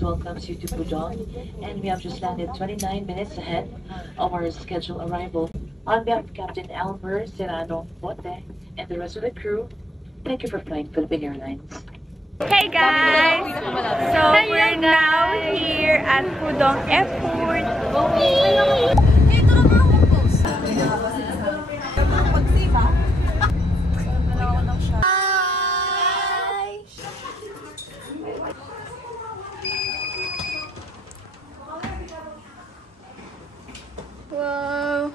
welcomes you to Pudong, and we have just landed 29 minutes ahead of our scheduled arrival. On behalf of Captain Albert Serrano Bote and the rest of the crew, thank you for flying Philippine Airlines. Hey guys! So we're now here at Pudong Airport. Whoa!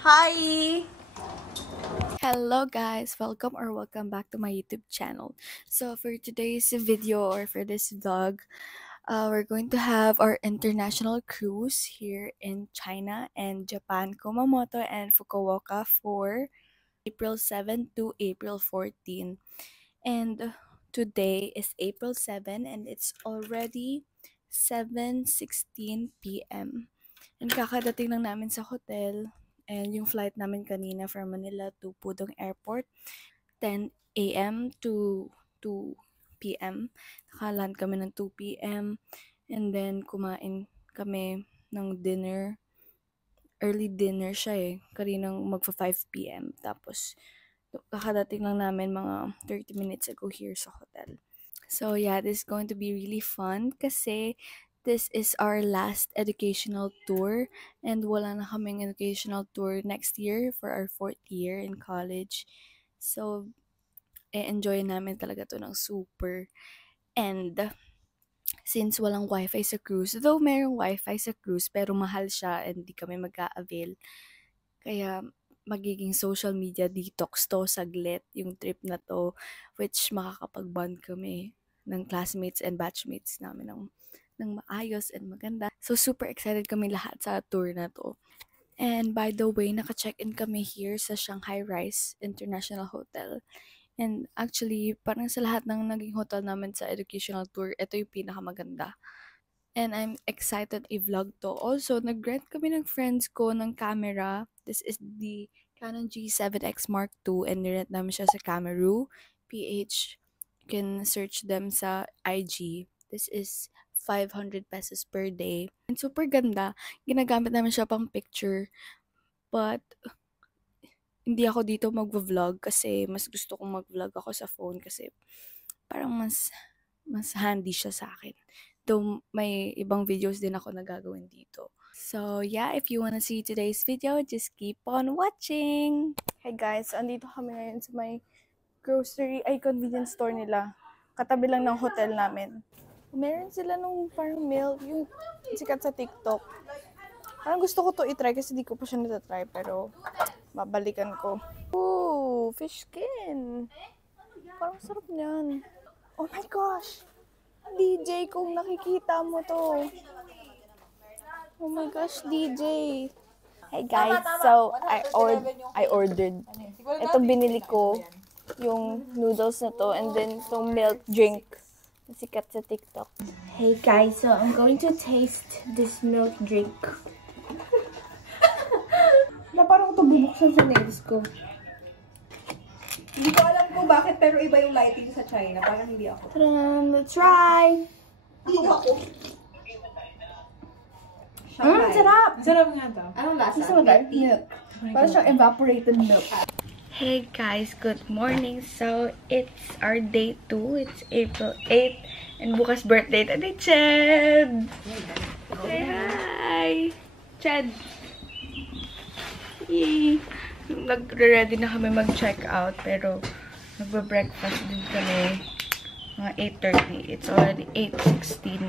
Hi! Hello guys, welcome back to my YouTube channel. So for today's video or for this vlog, we're going to have our international cruise here in China and Japan, Kumamoto and Fukuoka for April 7 to April 14. And today is April 7 and it's already 7:16 p.m. And kakadating lang namin sa hotel. And yung flight namin kanina from Manila to Pudong Airport, 10 a.m. to 2 p.m. Nakaland kami ng 2 p.m. And then kumain kami ng dinner. Early dinner siya eh. Kaninang magfa 5 p.m. Tapos kakadating lang namin mga 30 minutes ago here sa hotel. So yeah, this is going to be really fun kasi this is our last educational tour and wala na kaming educational tour next year for our 4th year in college. So, enjoy namin talaga to ng super. And since walang wifi sa cruise, though merong wifi sa cruise pero mahal siya and di kami mag-a-avail. Kaya magiging social media detox to saglit yung trip na to, which makakapag-bond kami ng classmates and batchmates namin ng maayos and maganda. So, super excited kami lahat sa tour na to. And by the way, naka-check-in kami here sa Shanghai Rise International Hotel. And actually, parang sa lahat ng naging hotel namin sa educational tour, ito yung pinakamaganda. And I'm excited i-vlog to. Also, nag-rent kami ng friends ko ng camera. This is the Canon G7X Mark II and nirent namin siya sa Cameroo PH. You can search them sa IG. This is 500 pesos per day. And super ganda. Ginagamit namin siya pang picture. But, hindi ako dito mag-vlog kasi mas gusto kong mag-vlog ako sa phone kasi parang mas handy siya sa akin. Though may ibang videos din ako na gagawin dito. So, yeah, if you wanna see today's video, just keep on watching! Hey guys, andito kami ngayon sa may convenience store nila. Katabi lang ng hotel namin. Meron sila nung parang milk, yung sikat sa TikTok. Parang gusto ko to i-try kasi di ko pa siya natatry, pero babalikan ko. Ooh, fish skin. Parang sarap niyan. Oh my gosh! DJ, kung nakikita mo to. Oh my gosh, DJ. Hey guys, so I ordered. Ito binili ko, yung noodles na to, and then itong milk drink. Sikat sa TikTok. Hey guys, so I'm going to taste this milk drink. Parang ito bubuksan sa nails ko. Hindi ko alam kung bakit, pero iba yung lighting sa China. Parang hindi ako. Let's try! Hindi ako. Sarap! Sarap nga to. Anong lasa? Milk. Parang siyang evaporated milk. Hey guys, good morning. So, it's our day 2. It's April 8. And bukas birthday na ni Chad! Say hi! Chad! Yay! Nag-ready na kami mag-check out. Pero, nagbe-breakfast din kami. Mga 8:30. It's already 8:16.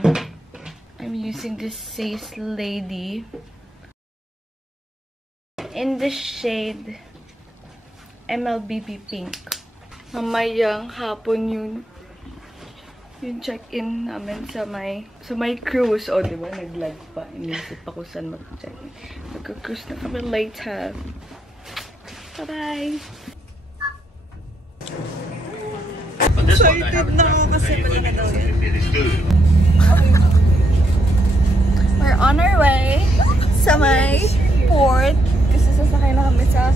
I'm using this Says Lady. In the shade MLBB Pink. Mamayang hapon yung check-in namin sa may cruise. O, diba? Nag-lag pa. Inisip ako saan mag-check-in. Mag-cruise na kami later. Bye-bye! Excited na ako kasi malaki daw yan. We're on our way sa may port. Kasi sasakay na kami sa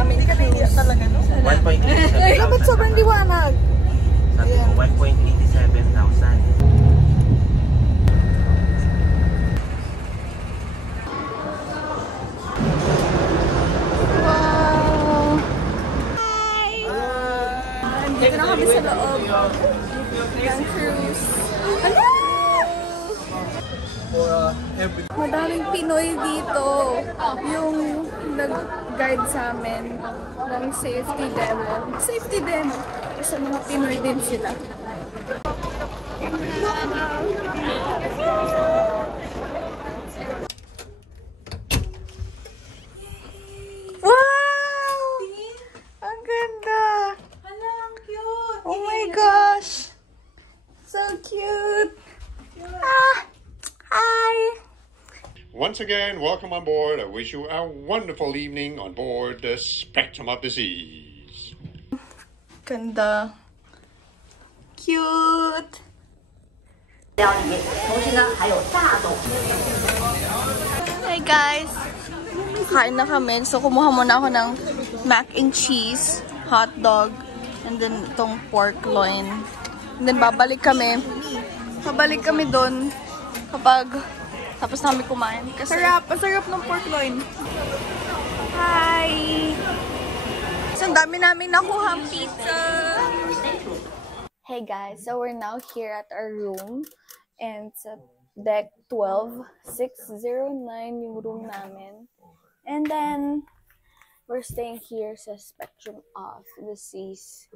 aming cruise. 1.87. Dapat sobrang liwanag. Sabi ko, 1.87,000. Madaming Pinoy dito. Yung nag-guide sa amin ng safety demo. Safety demo. Kasi mga Pinoy din sila. Wow! Ang ganda! Hala, ang cute! Oh my gosh! So cute! Ah! Hi! Once again, welcome on board. I wish you a wonderful evening on board the Spectrum of the Seas. Ganda. Cute! Hi guys! Kain na kami. So, kumuha muna ako ng mac and cheese, hot dog, and then itong pork loin. And then, babalik kami. Babalik kami doon kapag tapos namin kumain. Kasi sarap! Ang sarap ng pork loin. Hi! So, ang dami namin nakuhang pizza! Hey guys, so we're now here at our room. And it's at deck 12, 609 yung room namin. And then, we're staying here sa Spectrum of the Seas,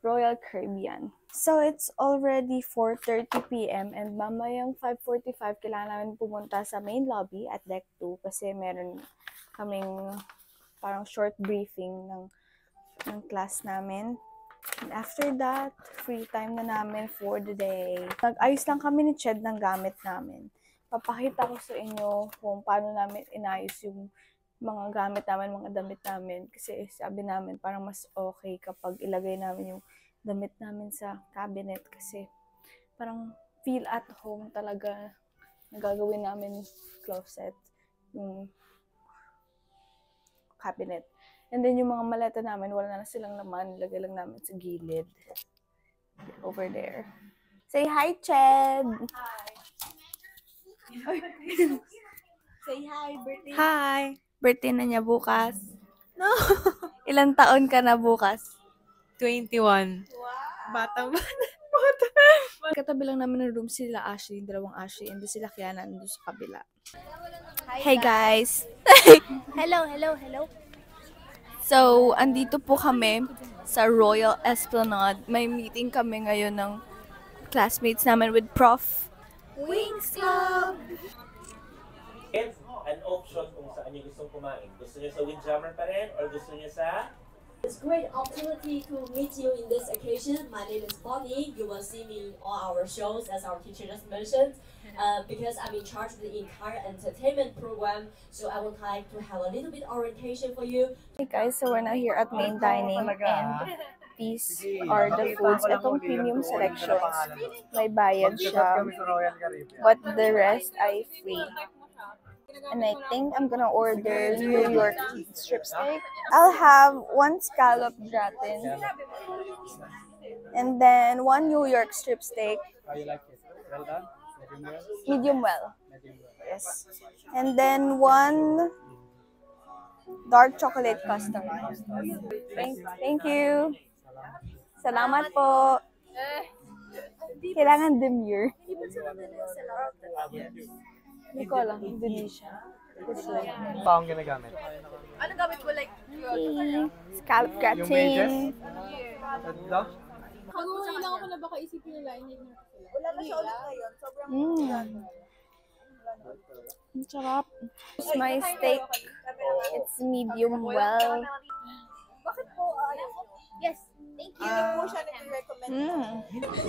Royal Caribbean. So, it's already 4:30 p.m. and mamayang 5:45 kailangan namin pumunta sa main lobby at deck 2 kasi meron kaming parang short briefing ng class namin. And after that, free time na namin for the day. Nag-ayos lang kami ni Ched ng gamit namin. Papakita ko sa inyo kung paano namin inayos yung mga gamit namin, mga damit namin. Kasi sabi namin parang mas okay kapag ilagay namin yung damit namin sa cabinet. Kasi parang feel at home talaga na gagawin namin closet, yung cabinet. And then, yung mga maleta namin, wala na silang laman. Ilagay lang namin sa gilid. Over there. Say hi, Ched! Hi! Say hi, birthday. Hi! Birthday na niya bukas. No! Ilang taon ka na bukas? 21. Wow! Batang Katabi lang namin ng room sila Ashley, dalawang Ashley, and sila Kiana nandun sa kabila. Hey guys! Hello. So, andito po kami sa Royal Esplanade. May meeting kami ngayon ng classmates namin with Prof. Wings Club! An option kung saan niyo gustong kumain. Gusto niyo sa Windjammer pa rin or gusto niyo sa... It's a great opportunity to meet you in this occasion. My name is Bonnie. You will see me in all our shows, as our teacher just mentioned. Because I'm in charge of the entire entertainment program, so I would like to have a little bit orientation for you. Hey guys, so we're now here at main dining and these are the foods. Itong premium selections. May bayad siya. But the rest ay free. And I think I'm gonna order New York strip steak. I'll have 1 scallop gratin. And then 1 New York strip steak. How you like it? Well done? Medium well. Yes. And then 1 dark chocolate custard. Thank you. Salamat po. Kailangan demure. Hindi ko alam. Indonesia. Pa akong ginagamit? Scallop gratin. Ito? Mag-uwi lang ako na baka isipin nila. Wala na siya ulit ngayon. Sobrang Ang sarap. It's my steak. It's medium well. Bakit po Yes, thank you. Hindi po siya nag-recommend.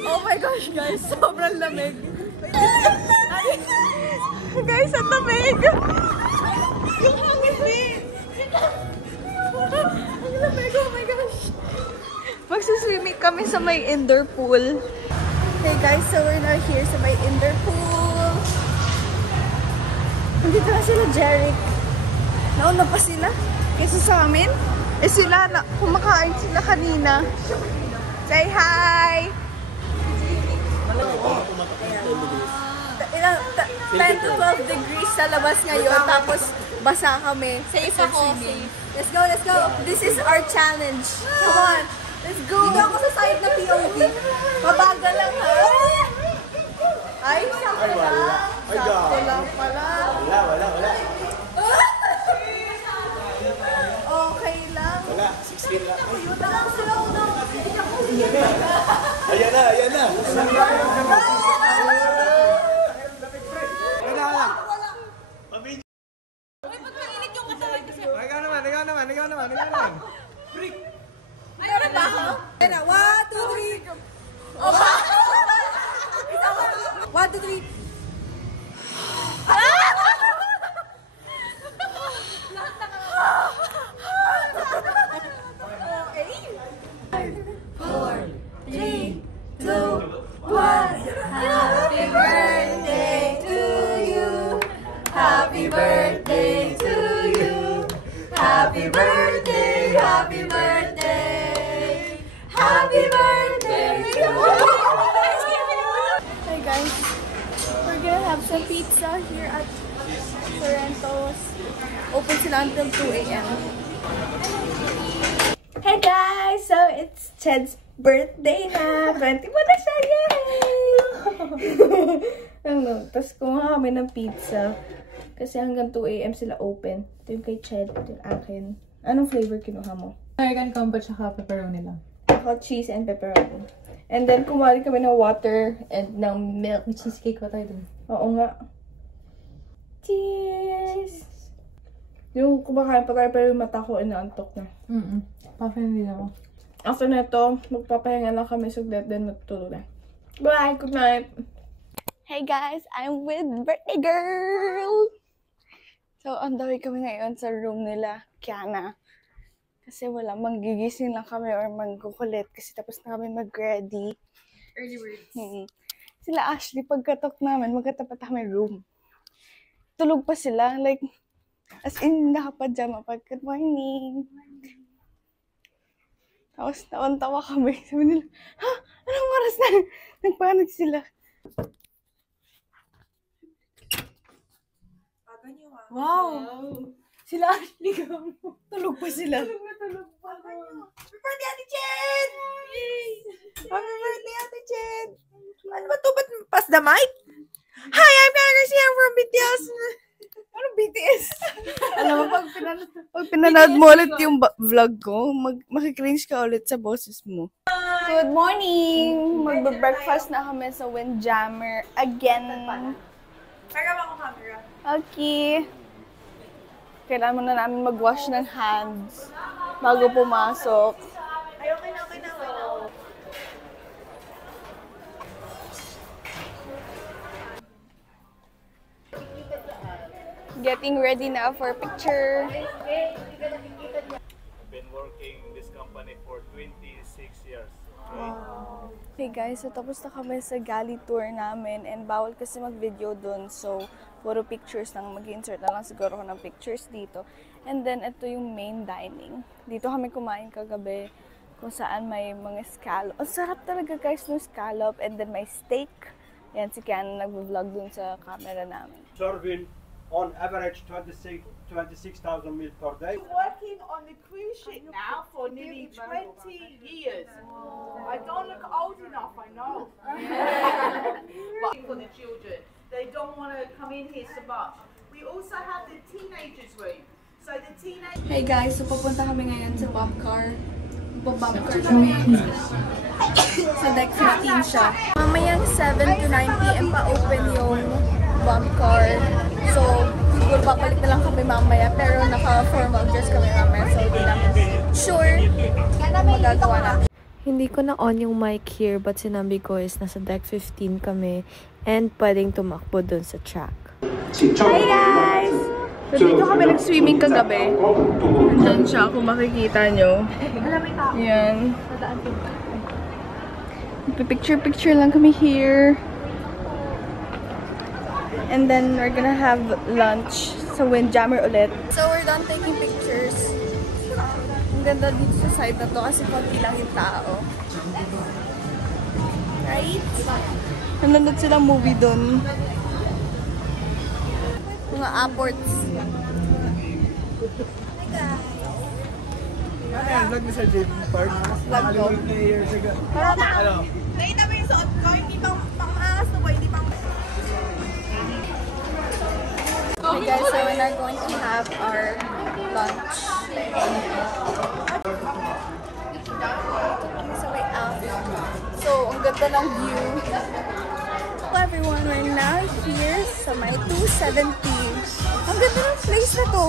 Oh my gosh, guys. Sobrang lamig. Guys, ang lamig. Yung hangin din. Ang lamig, oh my gosh. Magsuswimming kami sa may indoor pool. Hey guys, so we're now here sa may indoor pool. Nandito na sila, Jeric. Nauna pa sila. Kaysa sa amin. Eh sila, kumakain sila kanina. Say hi! 10 to 12 degrees sa labas ngayon. Tapos basa kami. Safe ako. Let's go, let's go. This is our challenge. Come on. Let's go. Dito ako sa side na POV. Mabagal lang ha. Ay, sakto lang. Sakto lang pala. 1, 2, 3. Happy birthday to you. Happy birthday, happy birthday. Happy birthday to you. Hi guys, we're gonna have some pizza here at Sorrento's. Open sila until 2 a.m. Hey guys! So, it's Ched's birthday na. 21 na siya! Yay! Tapos kumuha kami ng pizza. Kasi hanggang 2 a.m. sila open. Ito yung kay Ched, ito yung akin. Anong flavor kinuha mo? American combo tsaka pepperoni lang. Ako, cheese and pepperoni. And then, kumali kami ng water and ng milk. May cheesecake pa tayo dun. Oo nga. Cheers! Yung kumakain pa tayo pero yung mata ko inaantok na. Puffin din ako. After na ito, magpapahinga lang kami saglit then matutulog na. Bye! Good night! Hey guys, I'm with birthday girl! So, on the way kami ngayon sa room nila, Kiana. Kasi wala, manggigising lang kami or mangkukulit kasi tapos na kami mag-ready. Early birds. Sila Ashley, pagkatok namin, magkatapat kami room. Tulog pa sila, like, as in, nakapadjama pa. Good morning! Tapos, tawan-tawa kami. Sabi nila, ha? Anong oras na? Nagpanik sila. Wow! Sila Ashley kami. Tulog pa sila. Tulog pa. Happy birthday, Ate Chen! Happy birthday, Ate Chen! Ano ba ito? Ba't pass the mic? Hi, I'm Garcia from BTS! Anong BTS? Alam mo, pag pinanood mo ulit yung vlog ko, makikringe ka ulit sa boses mo. Good morning! Magbe-breakfast na kami sa Windjammer again. Pagkama ko camera. Okay. Kailangan muna namin mag-wash ng hands bago pumasok. Ay, okay na. Getting ready now for picture. I've been working in this company for 26 years. Wow. Hey guys, so tapos na kami sa galley tour namin and bawal kasi mag-video dun. So, puro pictures lang. Mag-insert na lang siguro ako ng pictures dito. And then, ito yung main dining. Dito kami kumain kagabi kung saan may mga scallop. Ang sarap talaga guys ng scallop. And then, may steak. Yan, si Kiana nag-vlog dun sa camera namin. Serving on average 26,000 meals per day. Working on the cruise ship now for nearly 20 years. I don't look old enough, I know. But for the children, they don't want to come in here so much. We also have the teenagers room. So the teenagers. Hey guys, so papunta kami ngayon sa bump car. Bump car kami. Sa deck 15 siya. Mamayang 7 to 9 p.m. pa open yung bump car. So, siguro babalik na lang kami mamaya. Pero naka-formal dress kami mamaya. So, di namin sure magagawa na. Hindi ko na-on yung mic here but sinabi ko is nasa deck 15 kami and pwedeng tumakbo dun sa track. Hi guys! So, dito kami nag-swimming kagabi. Nandyan siya kung makikita nyo. Yan. Picture-picture lang kami here. And then, we're gonna have lunch sa Windjammer ulit. So, we're done taking pictures. Ang ganda dito sa side na to kasi konti lang yung tao. Right? Nanonood silang movie dun. Mga apports. Ano yan? Vlog mo sa J.P. Park? Vlog ko. Years ago. Ano? Nakita mo yung suot ko, hindi pang maangas na po, hindi pang... Okay guys, so we're now going to have our lunch. Taking sa way out. So, ang ganda ng view. Hello everyone, we're now here sa my 270. Ang ganda ng place na to.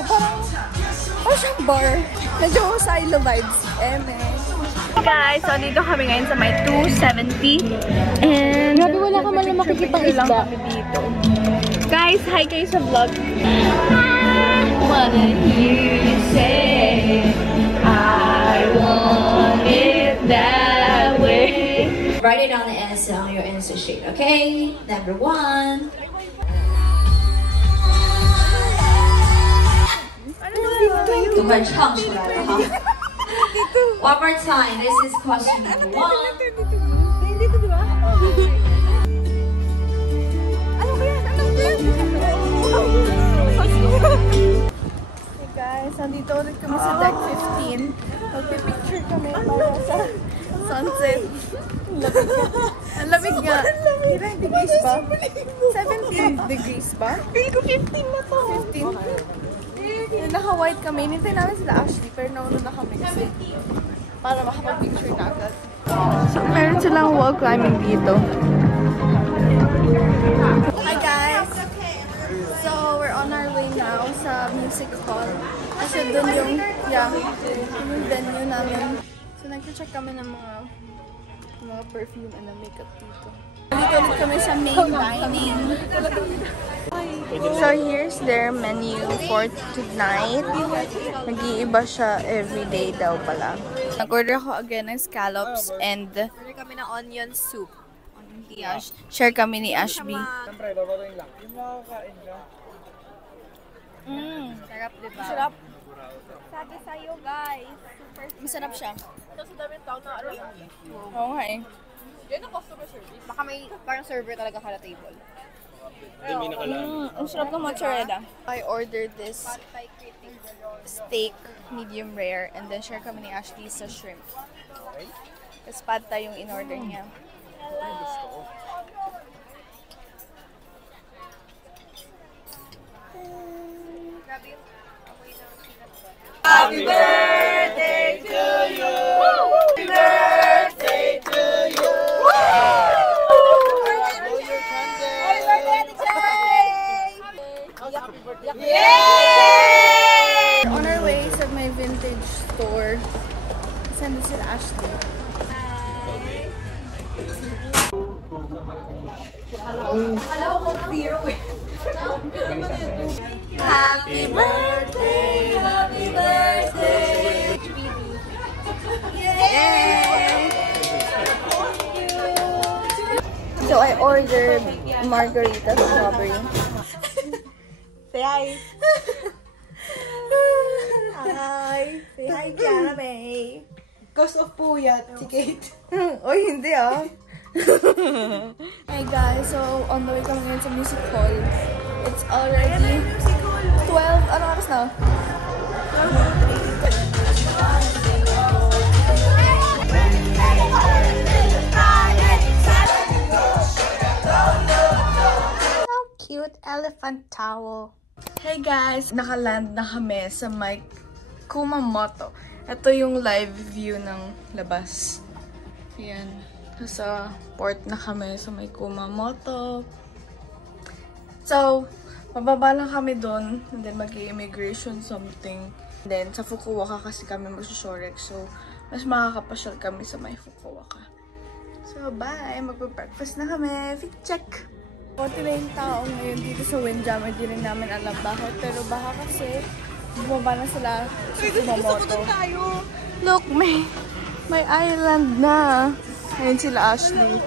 Parang siyang bar. Medyo silo vibes. Hey guys, so dito kami ngayon sa my 270. And grabe, wala ka man Picture lang kami dito. Guys, hi kayo sa vlog. Wanna hear you say I want it that way. Write it down the answer on your answer sheet, okay? Number 1. One more time. This is question number 1. Hey guys, nandito ulit kami sa deck 15. Magpipicture kami para sa sunset. Ang lamig nga. Ilang degrees ba? 17 degrees ba? Feel ko 15 na to. 15. Naka-white kami. Hinintay namin sila Ashley, pero nauna na kami kasi para makapag-picture na agad. So, meron silang wall climbing dito. Hi guys! So, we're on our way now sa music hall. Kasi dun yung venue namin. So, nag-check kami ng mga perfume and makeup dito. Dito ulit kami sa main dining. So, here's their menu for tonight. Nag-iiba siya everyday daw pala. Nag-order ako again ng scallops and order kami ng onion soup. Share kami ni Ashby. Siyempre, babagoyin lang. Yung makakain ka. Sarap, diba? Sarap. Sabi sa'yo, guys. Super masarap siya. Kasi dami tao na ano lang. Oo nga eh. Yan ang customer service. Baka may parang server talaga kada table. Ang sarap ng mozzarella. I ordered this steak, medium rare, and then share kami ni Ashley sa shrimp. Tapos pad thai yung in-order niya. Happy birthday to you! Happy birthday to you! Yay! On our way sa my vintage store. Send sila Ashley. Happy birthday! Happy birthday! Yay! So I ordered margarita strawberry. Say hi. Hi. Say hi, Kiara May. Cost of puyat, si Kate. Oy, hindi ah. Hey guys, so on the way kami ngayon sa music hall. It's already 12, ano oras na? How cute elephant towel. Hey guys, nakaland na kami sa may Kumamoto. Ito yung live view ng labas. Ayan. Nasa port na kami sa may Kumamoto. So, mababa lang kami doon. And then mag-immigration something. And then sa Fukuoka kasi kami mag-shorek. So, mas makakapasyal kami sa may Fukuoka. So, bye! Magpa-breakfast na kami. Fit check! Konti na yung tao ngayon dito sa Windjammer. Di rin namin alam bakit. Pero baka kasi bumaba na sila sa Kumamoto. Look, may island na. Ayun sila Ashley.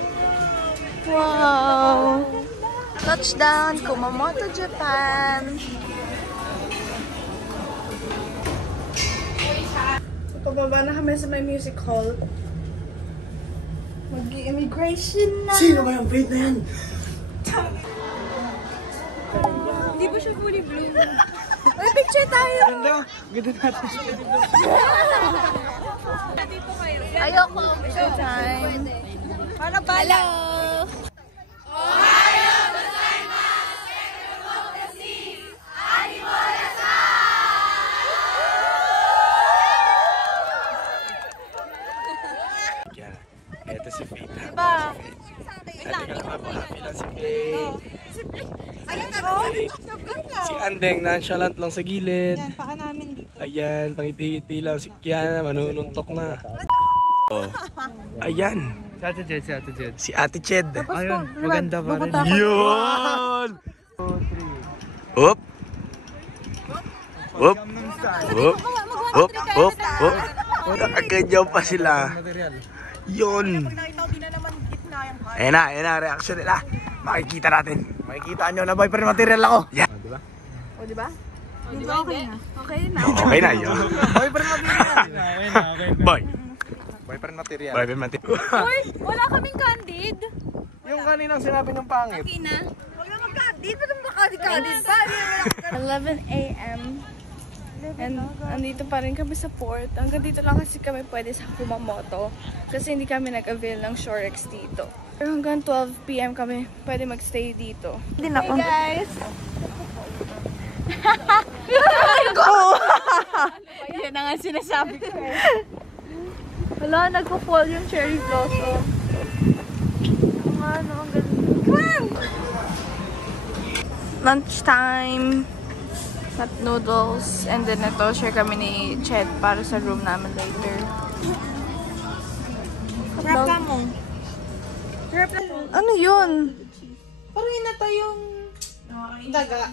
Wow! Touchdown, Kumamoto, Japan! So, pababa na kami sa may music hall. Mag-immigration na! Sino ba yung breed na yan? Hindi ba siya fully blue? May picture tayo! Ganda! Ganda natin siya. Ayoko! Picture time! Para bala! Hello! Ito si Faith. Diba? Happy lang si Faith. Ayan ako! Si Andeng, nonchalant lang sa gilid. Yan, paka namin dito. Ayan, pangiti-iti lang si Kiana, manununtok na. Oh. Ayan, Si Ate Ched. Ayun, maganda pa rin. Yun! Hop! Hop! Hop! Hop! Hop! Hop! Nakaganyan pa sila. Yun! Ayan na, reaction nila. Makikita natin. Makikita nyo na boyfriend material ako. Yan. O, diba? Okay na. Okay na yun. Boyfriend material. Boy. Boyfriend material. Boyfriend material. Uy, wala kaming candid. Yung kaninang sinabi ng pangit. Okay na. Wala mag-candid. Ba't mag-candid? 11 a.m. And andito pa rin kami sa port. Hanggang dito lang kasi kami pwede sa Kumamoto. Kasi hindi kami nag-avail ng Shorex dito. Pero hanggang 12 p.m. kami pwede magstay dito. Hindi na Hey guys! Yan na nga sinasabi ko. Wala, nagpo-fall yung cherry blossom. Ano, ang ganda. Lunchtime. Hot noodles. And then ito, share kami ni Ched para sa room namin later. Sarap ka mo. Ano yun? Parang hinata yung daga.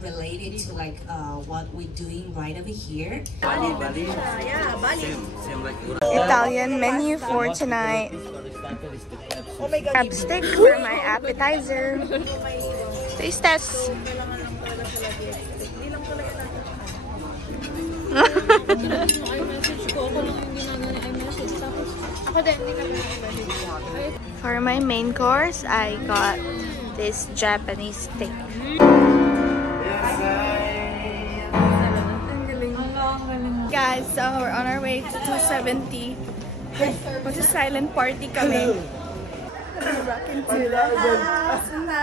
Related to like what we're doing right over here. Yeah, Bali. Italian menu for tonight. Oh my God. Crab stick for my appetizer. Taste test. For my main course, I got this Japanese steak. Guys, so we're on our way to 270. Magsa-silent party kami. Rockin' to the house na.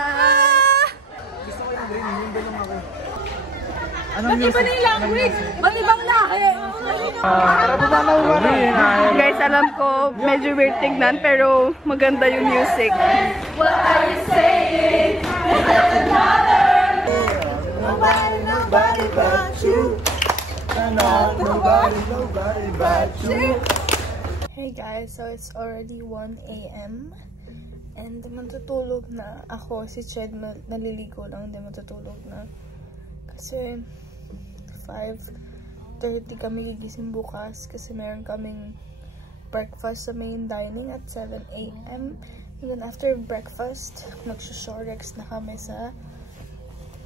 Anong music? Ba't iba na yung language? Ba't ibang lahi? Guys, alam ko, medyo weird tignan, pero maganda yung music. What are you saying? Nobody but you. Nobody but you. Hey guys, so it's already 1 a.m. And matutulog na ako. Si Ched naliligo lang, hindi matutulog na. Kasi 5:30 kami gigising bukas kasi meron kaming breakfast sa main dining at 7 a.m. And then after breakfast, magsha-shorex na kami sa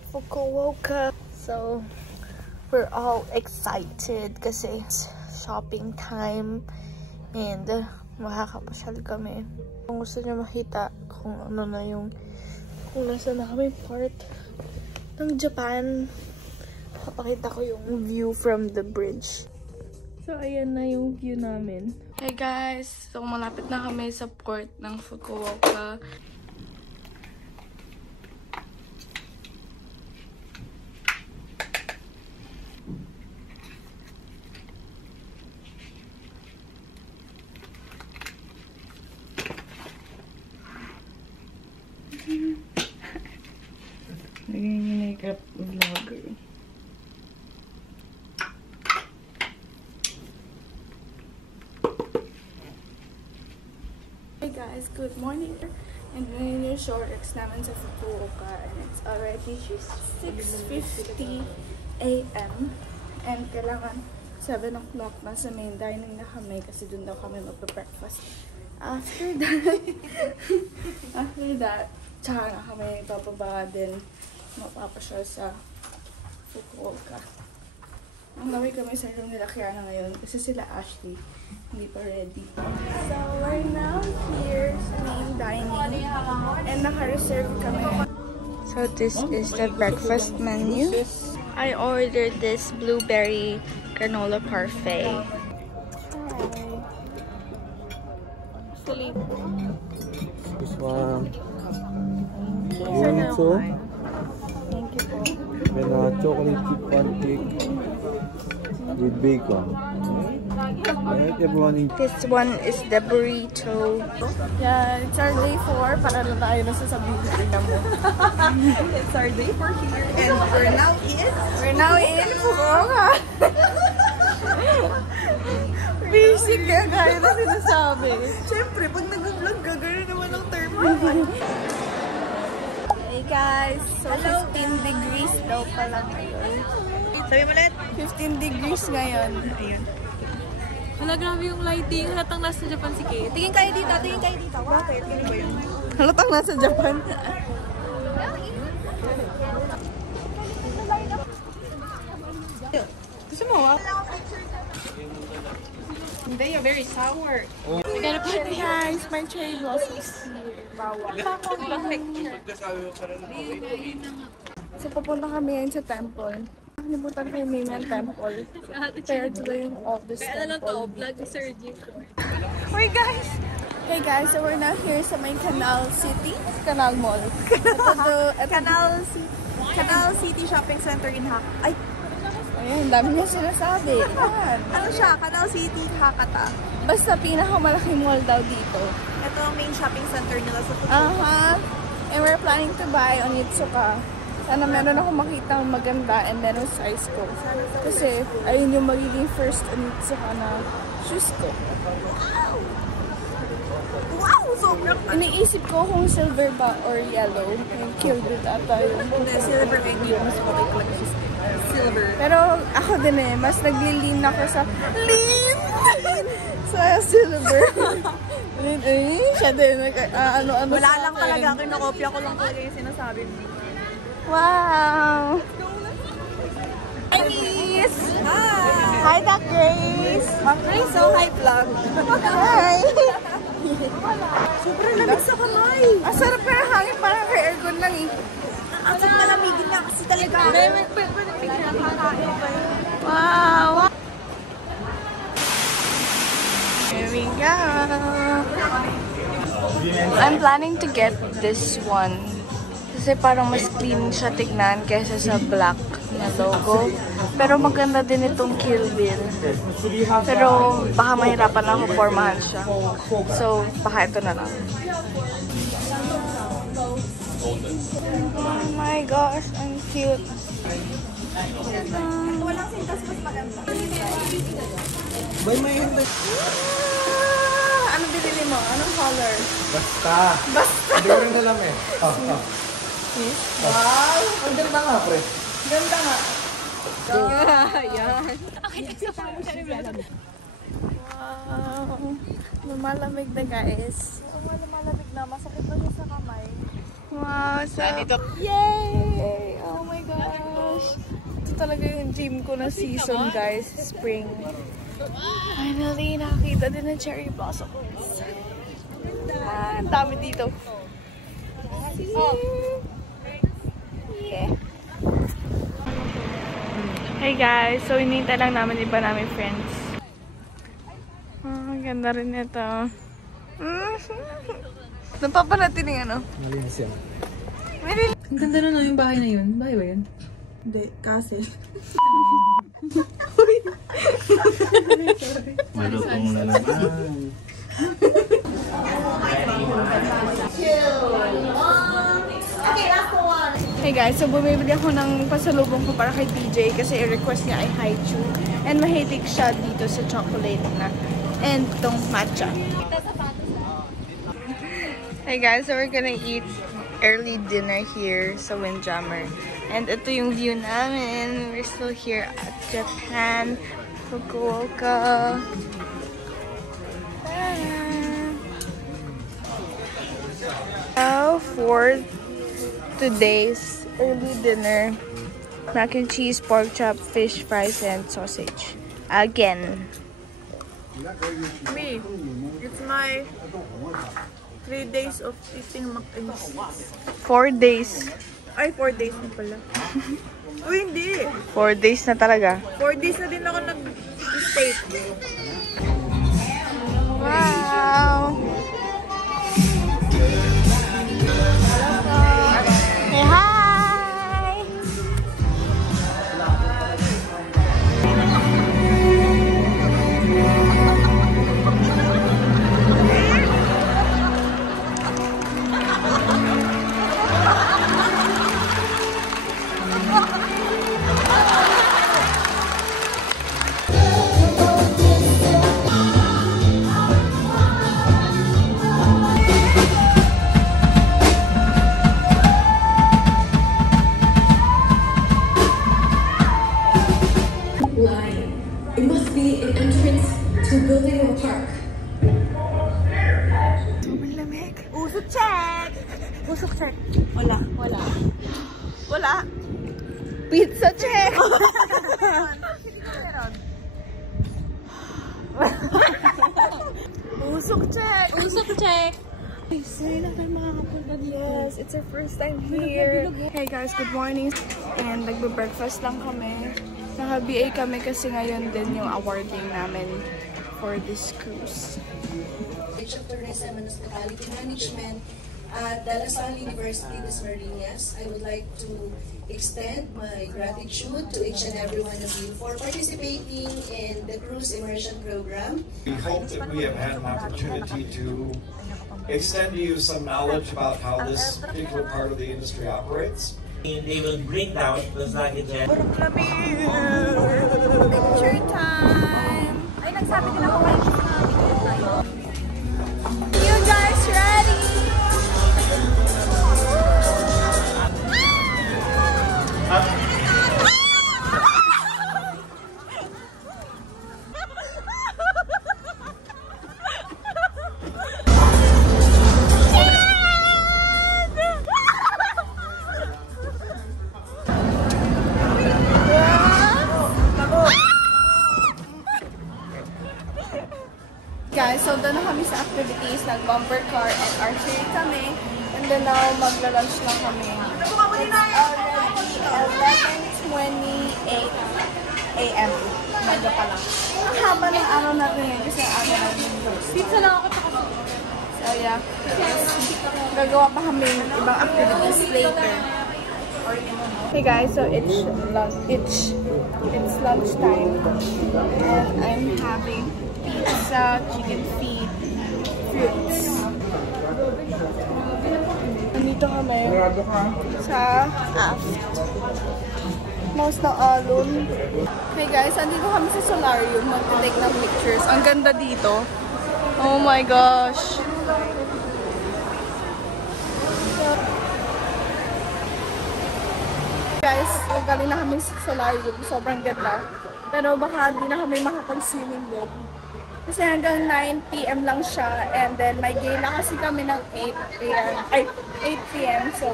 Fukuoka. So, we're all excited kasi shopping time and makakapasyal kami. Kung gusto nyo makita kung ano na yung kung nasa na kami part ng Japan, papakita ko yung view from the bridge. So, ayan na yung view namin. Hey guys! So, malapit na kami sa port ng Fukuoka. Naging yung makeup vlogger. Hey guys, good morning. And ngayon yung Shorex namin sa Fukuoka and it's already 6:50 a.m. And kailangan 7 o'clock na sa main dining na kami kasi dun daw kami magpa-breakfast. After that, tsaka na kami papaba din mapapasyal sa Fukuoka. Ang laway kami sa room nila Kiana ngayon kasi sila Ashley hindi pa ready. So, we're now here sa main dining and naka-reserve kami. So, this is the breakfast menu. I ordered this blueberry granola parfait. Sleep. This one. Thank you po. Then chocolate chip pancake with bacon. Alright, everyone. This one is the burrito. Yeah, it's our day 4. Para na tayo nasasabihin na rin mo. It's our day 4 here. And we're now in Fukuoka. Basic ka, gaya na sinasabi. Siyempre, pag nag-vlog ka, gano'n naman ang term. Hey guys, so 15 degrees daw pala ngayon. Sabi mo ulit? 15 degrees ngayon. Ayun. Hala, grabe yung lighting. Halatang nasa Japan si Kate. Tingin kayo dito, tingin kayo dito. Bakit? Ano ba yun? Halatang nasa Japan. Gusto mo, wow? They are very sour. Oh. I gotta put it, guys. My cherry blossoms here. So, papunta kami ngayon sa temple. Nakalimutan ko yung name ng temple. Pero ito yung oldest temple. Wait, guys! Hey guys, so we're now here sa may Canal City. Canal Mall. Canal City Shopping Center in Hakata. Ay! Ayun, dami niya sinasabi. Ano siya? Canal City, Hakata. Basta pinakamalaking mall daw dito. Ito ang main shopping center nila sa Tokyo. And we're planning to buy Onitsuka. Sana meron ako makita maganda and then yung size ko. Kasi ayun yung magiging first Onitsuka na shoes ko. Wow! Sobrang! Iniisip ko kung silver ba or yellow. Yung Killbit ata yung... Hindi, silver ay hindi. Mas mabay ko lang yung silver. Pero ako din mas naglilin ako sa lean! sa silver. Lean, siya din. Ano-ano wala lang talaga. Kinokopya ko lang talaga yung sinasabi mo. Wow! Hi, Miss! Hi! Hi, Doc Grace! Ma'am Grace, so hi vlog. Hi! Sobrang lamig sa kamay. Ang sarap pero hangin parang kay aircon lang eh. Ang sarap malamigin na kasi talaga. Wow! Here we go! I'm planning to get this one. Kasi parang mas clean siya tignan kaysa sa black na logo. Pero maganda din itong Kill Bill. Pero baka mahirapan ako formahan siya. So, baka ito na lang. Oh my gosh, ang cute. Walang sintas mas maganda. Ano binili mo? Anong color? Basta. Basta. Hindi ko rin alam eh. Wow! Ang ganda nga, pre. Ganda nga. Yan. Wow. Lumalamig na guys. Lumalamig na. Masakit na siya sa kamay. Wow. So, yay! Oh my gosh. Ito talaga yung gym ko na season guys. Spring. Finally, nakakita din ng cherry blossoms. Ang dami dito. Yeah. Hey guys, so hinihintay lang namin iba namin friends. Ang ganda rin ito. Napapanatin yung ano? Malinis yan. Ang ganda na yung bahay na yun. Bahay ba yun? Hindi, castle. Malutong na naman. Hey guys, so bumibili ako ng pasalubong ko para kay TJ kasi i-request niya ay Haichu. And mahilig siya dito sa chocolate na. And itong matcha. Hey guys, so we're gonna eat early dinner here sa Windjammer. And ito yung view namin. We're still here at Japan, Fukuoka. Now for today's early dinner, mac and cheese, pork chop, fish fries, and sausage. Again. Me, it's my 3 days of eating mac and cheese. 4 days. Ay, 4 days na pala. Uy, hindi. 4 days na talaga. 4 days na din ako nag-stay. Wow! Hey, hi! Wala. Wala. Wala. Pizza check! Usok check! Usok check! Yes, it's our first time here. Hey guys, good morning. And nagbe-breakfast lang kami. Naka-BA kami kasi ngayon din yung awarding namin for this cruise. College of Tourism and Hospitality Management at De La Salle University de Marinas. I would like to extend my gratitude to each and every one of you for participating in the cruise immersion program. We hope that we have had an opportunity to extend to you some knowledge about how this particular part of the industry operates. They will bring down the luggage. Picture time! Ay, nagsabi din ako kayo sa tayo. You guys ready? Guys, so doon na kami sa activities, nag-bumper car and archery kami. And then now, magla-lunch lang kami. It's already 11:28 a.m. Medyo pa lang. Ang haba ng araw natin ngayon kasi ang araw natin. Pizza lang ako sa kasi. So yeah, gagawa pa kami ibang activities later. Hey guys, so it's lunch time. And I'm having pizza, chicken feet, fruits. Nandito kami sa aft. Mouse ng alon. Hey guys, nandito kami sa solarium. Mag-take ng pictures. Ang ganda dito. Oh my gosh. Guys, galing na kami sa solarium. Sobrang ganda. Pero baka di na kami makapag-swimming doon. Kasi hanggang 9 p.m. lang siya. And then may gala kasi kami ng 8 a.m. Ay, 8 p.m. So,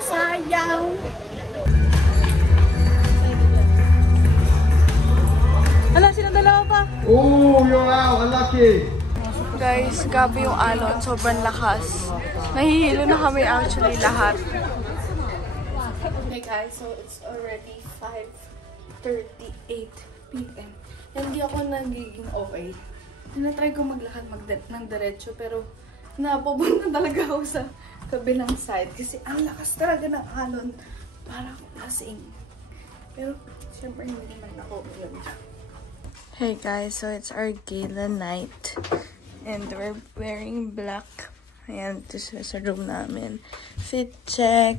sayang. Hala, silang dalawa pa. Oh, you're out. Unlucky. Guys, gabi yung alon. Sobrang lakas. Nahihilo na kami actually lahat. Hey guys, so it's already 5:38 p.m. Hindi ako nagiging okay. Tinatry ko maglakad ng diretso pero napupunta talaga ako sa kabilang side kasi ang lakas talaga ng alon. Parang lasing. Pero syempre hindi naman ako yun. Hey guys, so it's our gala night and we're wearing black. Ayan, ito sa room namin. Fit check.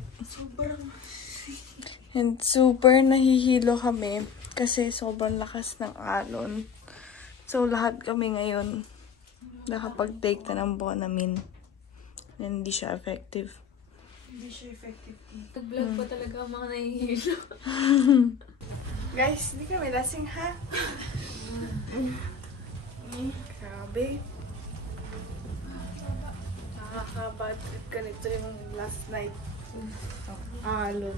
And super nahihilo kami kasi sobrang lakas ng alon. So, lahat kami ngayon nakapag-take na ng Bonamine. And hindi siya effective. Hindi siya effective. Tag-vlog pa talaga ang mga nahihilo. Guys, hindi kami lasing ha? Grabe. Nakaka-bad trip ganito yung last night. Alon.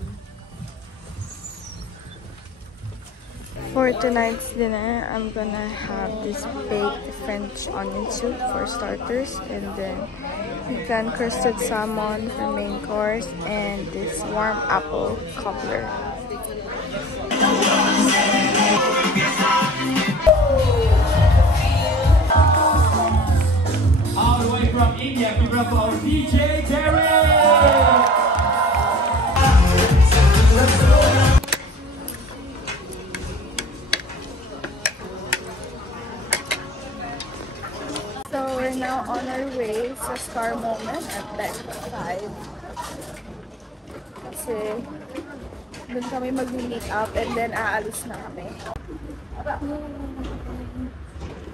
For tonight's dinner, I'm gonna have this baked French onion soup for starters, and then pecan crusted salmon for main course, and this warm apple cobbler. All the way from India, give it up for our DJ Derek! So we're now on our way sa Star Moment at Deck 5. Kasi doon kami mag-meet up and then aalis na kami.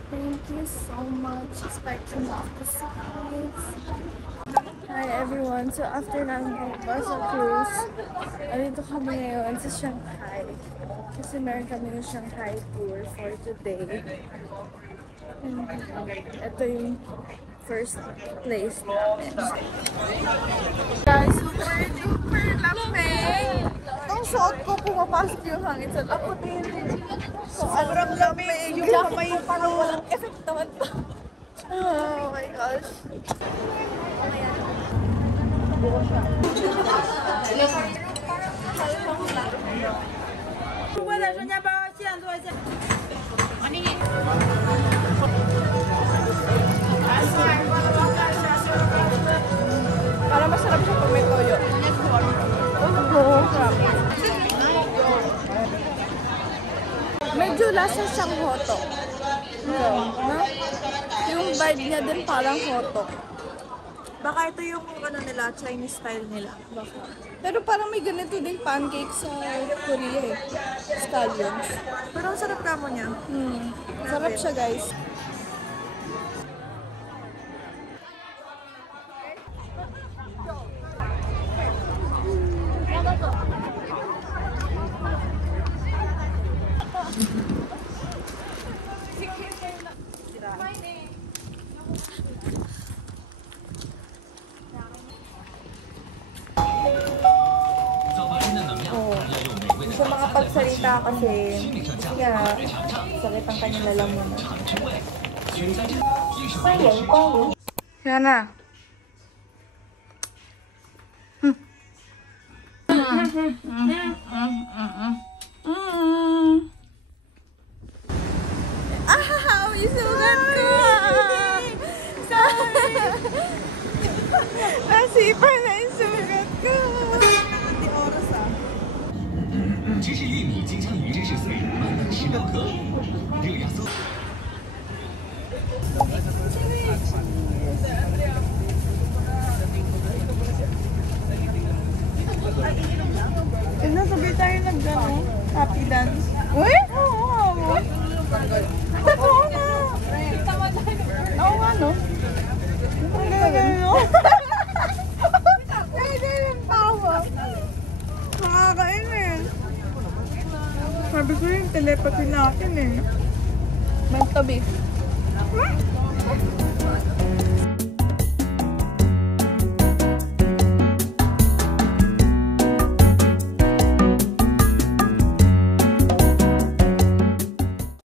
Thank you so much. Spectrum of the Sides. Hi everyone. So after ng bus cruise, andito kami ngayon sa Shanghai. Kasi meron kami ng Shanghai tour for today. And ito yung first place namin. Guys, super lamig! Ang suot ko, pumapasok yung hangin sa lapot. Sobrang lamig! Yung kamay ko parang walang effect naman pa. Oh my gosh. Para masarap siya pag may toyo. Medyo lasa siyang hotok. Yung vibe niya din parang hotok. Baka ito yung ano nila, Chinese style nila. Baka. Pero parang may ganito ding pancake sa Korea eh. Scallions. Pero ang sarap kamo niya. Sarap siya guys. Hindi siya makapagsalita kasi sakit ang kanyang lalamunan. Yan na. May sugat ko! Nasipa na yung sugat ko! 芝士玉米金枪鱼芝士碎，满10毫克，热压缩。 Sabay tayo nag-ano, happy dance. Uy? Oo. Totoo na. Oo nga, no? Ang gagawin mo. Pwede yung tawa. Nakakainin. Sabi ko yung telepathy natin eh. Magtabi.